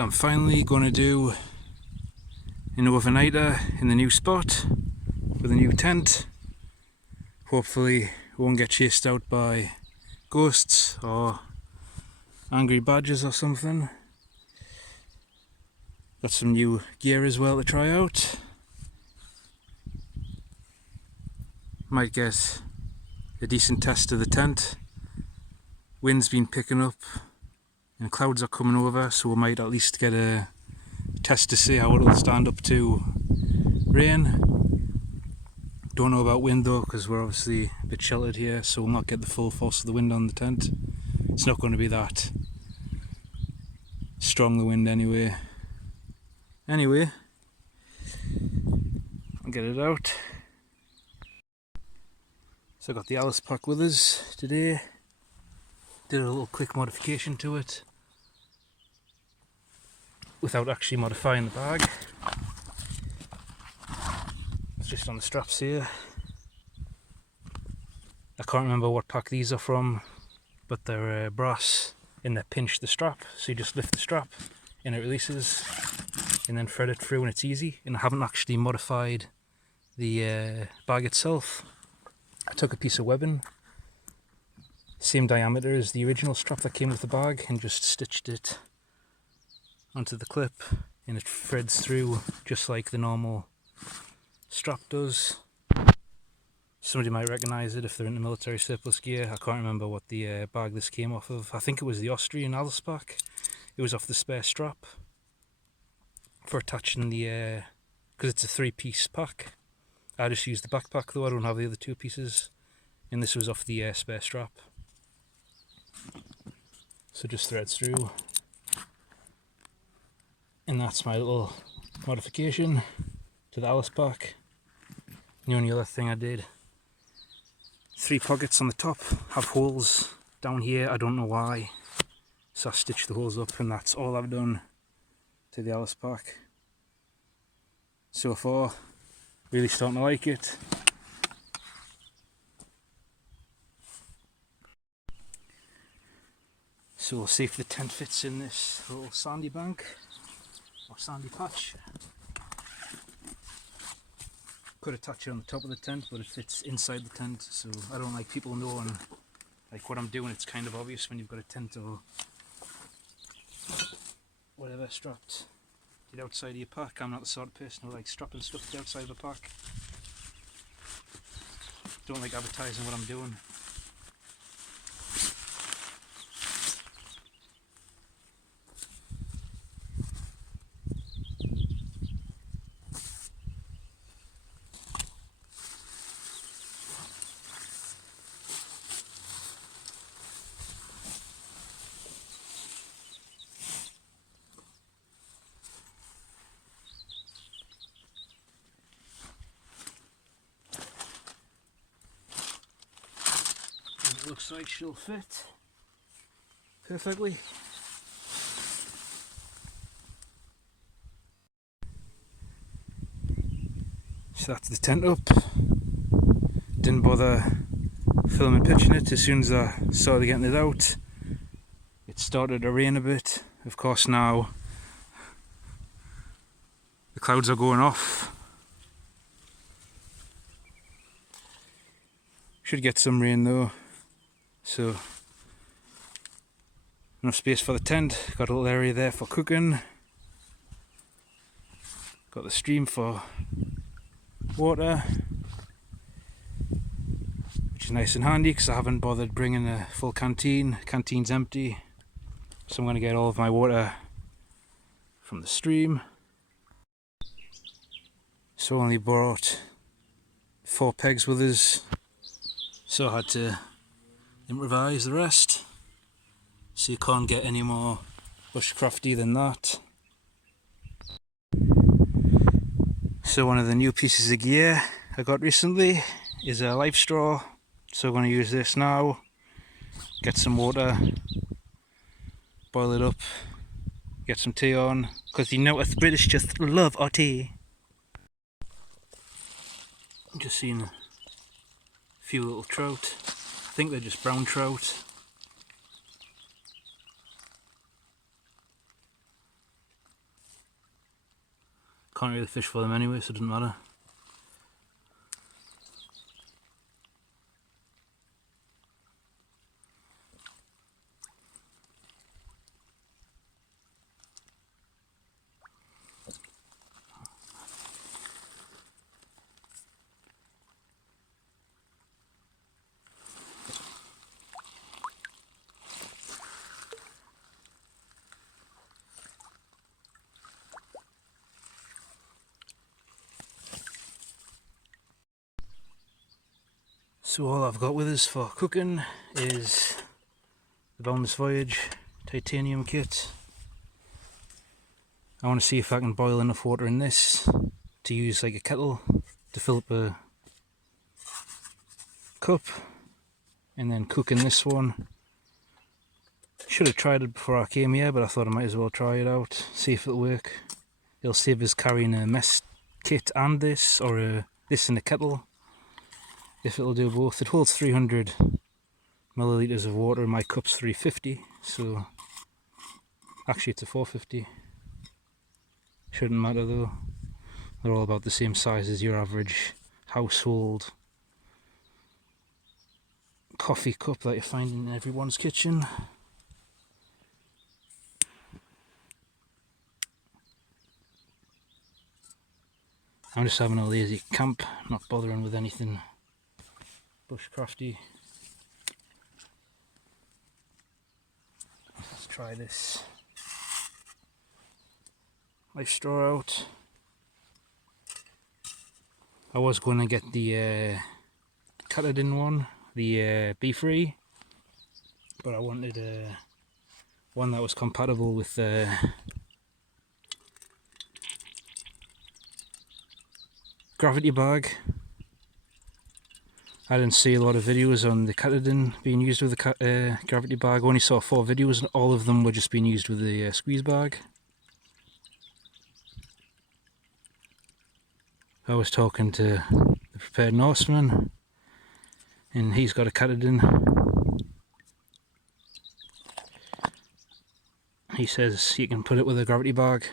So I'm finally going to do an overnighter in the new spot with a new tent. Hopefully won't get chased out by ghosts or angry badgers or something. Got some new gear as well to try out. Might get a decent test of the tent. Wind's been picking up and clouds are coming over, so we might at least get a test to see how it'll stand up to rain. Don't know about wind though, because we're obviously a bit sheltered here, so we'll not get the full force of the wind on the tent. It's not going to be that strong, the wind anyway. Anyway, I'll get it out. So I got the Alice pack with us today. Did a little quick modification to it without actually modifying the bag. It's just on the straps here. I can't remember what pack these are from, but they're brass and they pinch the strap, so you just lift the strap and it releases and then thread it through and it's easy. And I haven't actually modified the bag itself. I took a piece of webbing, same diameter as the original strap that came with the bag, and just stitched it onto the clip, and it threads through just like the normal strap does. Somebody might recognise it if they're into military surplus gear. I can't remember what the bag this came off of. I think it was the Austrian Alice pack. It was off the spare strap for attaching the, because it's a 3-piece pack. I just used the backpack though, I don't have the other 2 pieces, and this was off the spare strap. So just threads through, and that's my little modification to the Alice pack. The only other thing I did, 3 pockets on the top have holes down here, I don't know why, so I stitched the holes up, and that's all I've done to the Alice pack so far. Really starting to like it. So we'll see if the tent fits in this little sandy bank or sandy patch. Could attach it on the top of the tent, but it fits inside the tent, so I don't like people knowing like what I'm doing. It's kind of obvious when you've got a tent or whatever strapped to the outside of your pack. I'm not the sort of person who likes strapping stuff to the outside of a pack. Don't like advertising what I'm doing. It looks like she'll fit perfectly. So that's the tent up. Didn't bother filming pitching it. As soon as I started getting it out, it started to rain a bit. Of course now the clouds are going off. Should get some rain though. So enough space for the tent. Got a little area there for cooking. Got the stream for water, which is nice and handy because I haven't bothered bringing a full canteen. Canteen's empty, so I'm going to get all of my water from the stream. So only brought 4 pegs with us, so I had to improvise the rest, so you can't get any more bushcrafty than that. So one of the new pieces of gear I got recently is a life straw, so I'm going to use this now, get some water, boil it up, get some tea on, because you know us British just love our tea. I'm just seeing a few little trout. I think they're just brown trout. Can't really fish for them anyway, so it doesn't matter. So all I've got with us for cooking is the Boundless Voyage titanium kit. I want to see if I can boil enough water in this to use like a kettle to fill up a cup and then cook in this one. Should have tried it before I came here, but I thought I might as well try it out, see if it'll work. It'll save us carrying a mess kit and this, or this in a kettle. If it'll do both. It holds 300 millilitres of water and my cup's 350, so actually it's a 450. Shouldn't matter though. They're all about the same size as your average household coffee cup that you find in everyone's kitchen. I'm just having a lazy camp, not bothering with anything bushcrafty. Let's try this life straw out. I was going to get the Catadin one, the B3, but I wanted one that was compatible with gravity bag. I didn't see a lot of videos on the Catadin being used with the gravity bag. I only saw 4 videos and all of them were just being used with the squeeze bag. I was talking to the Prepared Norseman and he's got a Catadin. He says you can put it with a gravity bag,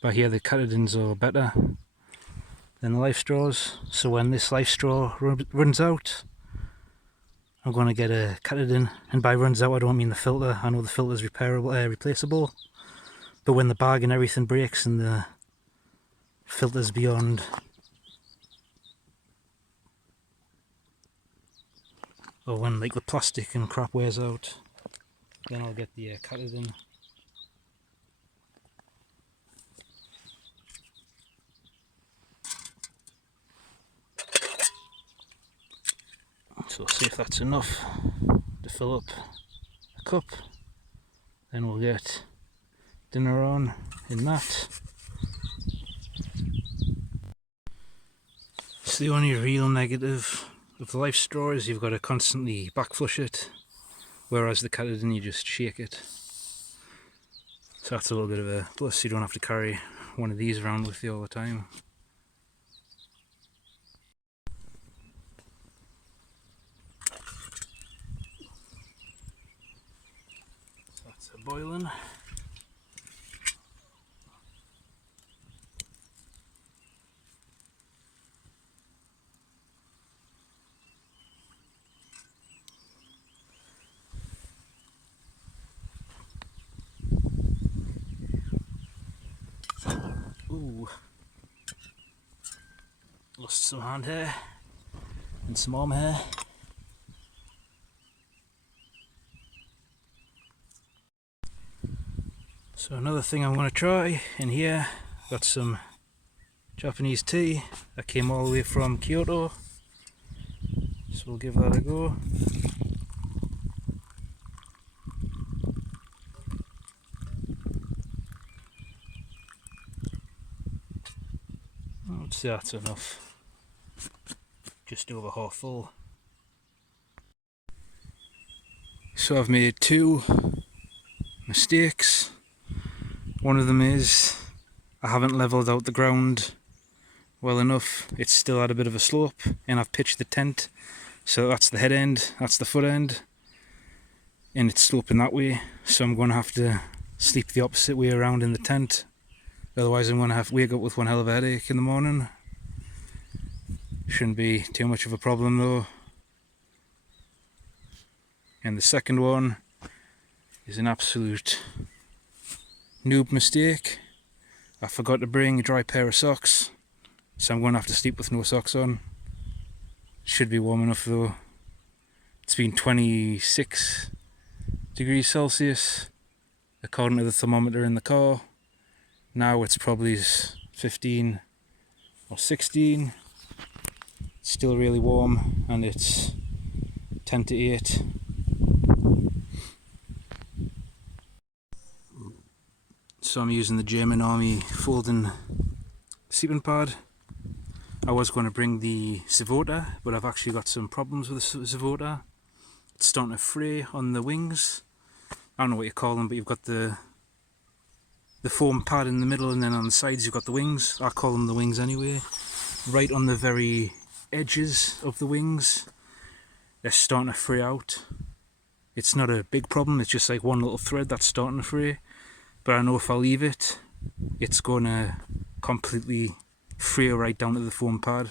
but I hear the Catadins are better than the life straws, so when this life straw runs out I'm going to get a Catadin, and by runs out I don't mean the filter. I know the filter is repairable, replaceable, but when the bag and everything breaks and the filter's beyond, or when like the plastic and crap wears out, then I'll get the Catadin. So see if that's enough to fill up a cup, then we'll get dinner on in that. It's the only real negative of the life straw is you've got to constantly back flush it, whereas the Catadin you just shake it. So that's a little bit of a plus, you don't have to carry one of these around with you all the time. Boiling. Ooh. Lost some hand hair and some arm hair. So another thing I'm going to try in here, got some Japanese tea that came all the way from Kyoto, so we'll give that a go. I'd say that's enough, just over half full. So I've made 2 mistakes. One of them is I haven't levelled out the ground well enough. It's still at a bit of a slope, and I've pitched the tent, so that's the head end, that's the foot end, and it's sloping that way, so I'm going to have to sleep the opposite way around in the tent Otherwise I'm going to have to wake up with one hell of a headache in the morning. Shouldn't be too much of a problem though. And the second one is an absolute noob mistake. I forgot to bring a dry pair of socks, so I'm going to have to sleep with no socks on. Should be warm enough though. It's been 26 degrees Celsius according to the thermometer in the car. Now it's probably 15 or 16. It's still really warm and it's 10 to 8. So I'm using the German Army folding sleeping pad. I was going to bring the Savota, but I've actually got some problems with the Savota. It's starting to fray on the wings. I don't know what you call them, but you've got the foam pad in the middle, and then on the sides you've got the wings. I call them the wings anyway. Right on the very edges of the wings, they're starting to fray out. It's not a big problem, it's just like one little thread that's starting to fray. But I know if I leave it, it's going to completely fray right down to the foam pad.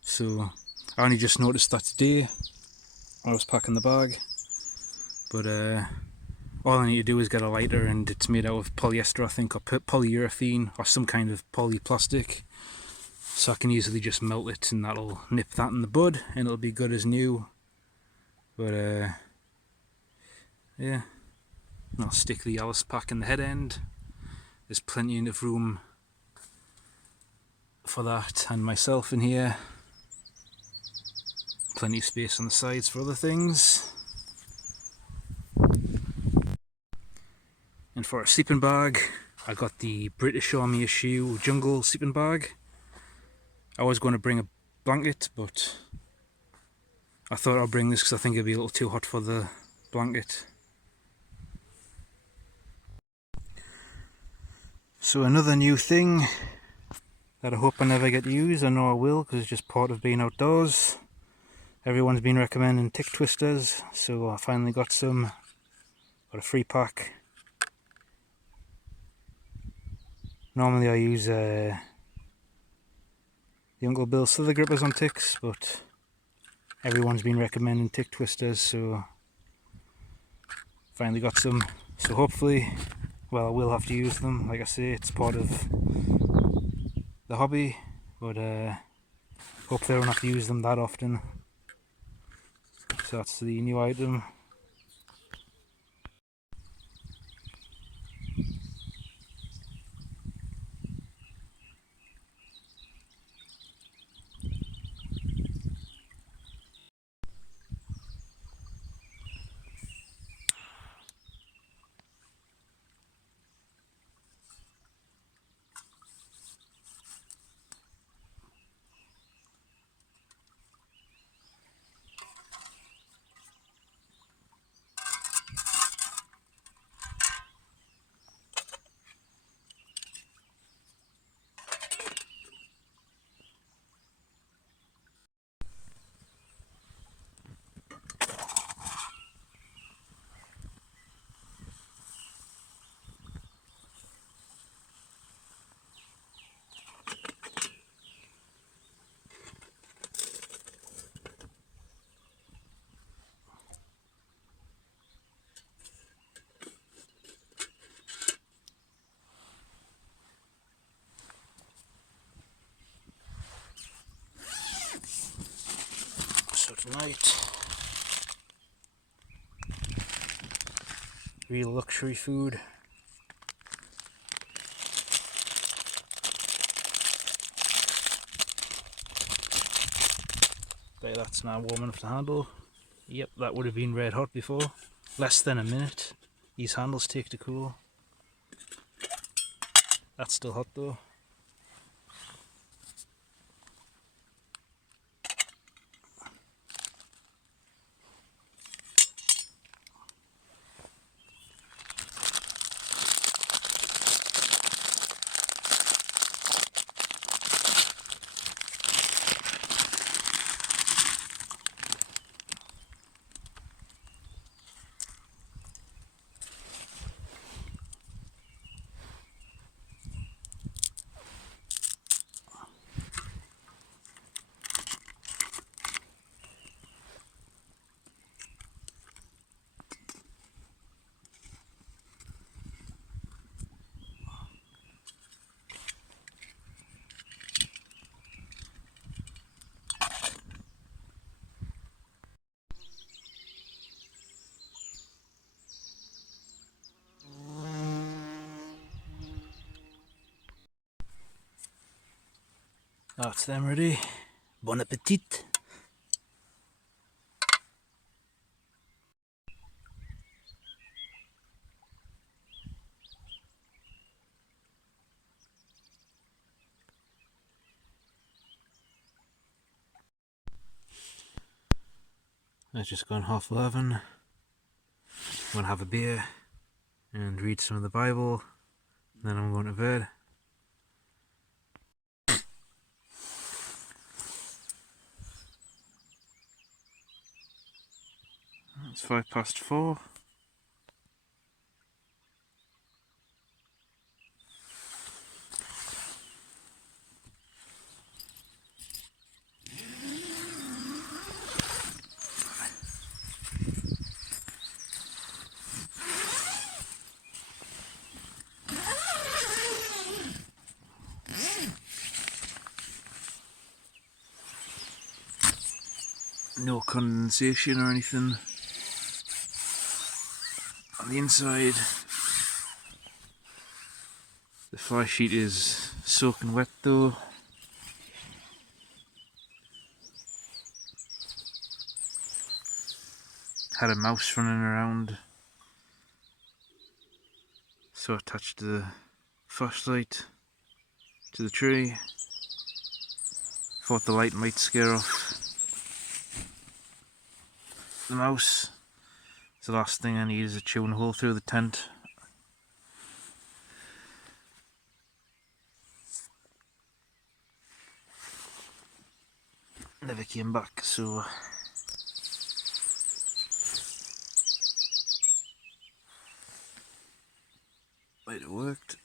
So I only just noticed that today. I was packing the bag. But all I need to do is get a lighter, and it's made out of polyester, I think, or polyurethane, or some kind of polyplastic. So I can easily just melt it, and that'll nip that in the bud, and it'll be good as new. But yeah. And I'll stick the Alice pack in the head end. There's plenty of room for that and myself in here. Plenty of space on the sides for other things. And for a sleeping bag, I got the British Army issue jungle sleeping bag. I was going to bring a blanket, but I thought I'll bring this because I think it'd be a little too hot for the blanket. So another new thing that I hope I never get used. I know I will, because it's just part of being outdoors. Everyone's been recommending tick twisters, so I finally got some. Got a free pack. Normally I use the Uncle Bill Slither grippers on ticks, but everyone's been recommending tick twisters, so finally got some. So hopefully, well, I will have to use them. Like I say, it's part of the hobby, but hopefully I don't have to use them that often. So that's the new item. So tonight, real luxury food. Okay, that's now warm enough to handle. Yep, that would have been red hot before. Less than a minute. These handles take to cool. That's still hot though. That's them ready. Bon appetit. I've just gone half 11. I'm gonna have a beer and read some of the Bible, then I'm going to bed. It's 4:05. No condensation or anything on the inside. The fly sheet is soaking wet though. Had a mouse running around, so I attached the flashlight to the tree. Thought the light might scare off the mouse. So the last thing I need is a chewing hole through the tent. Never came back, so might have worked.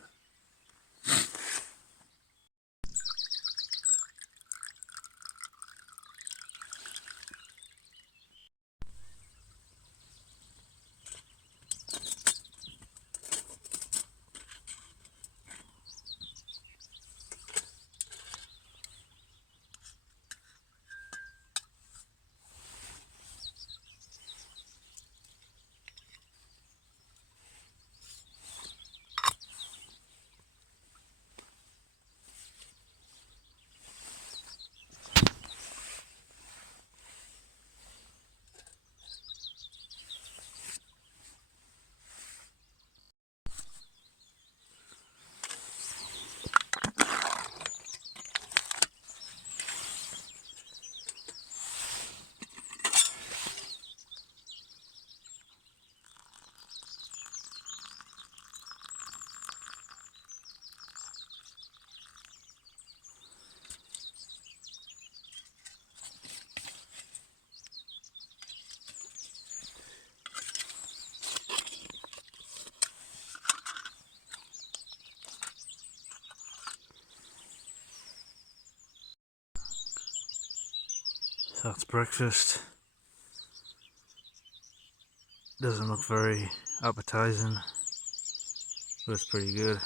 So that's breakfast. Doesn't look very appetizing, but it's pretty good.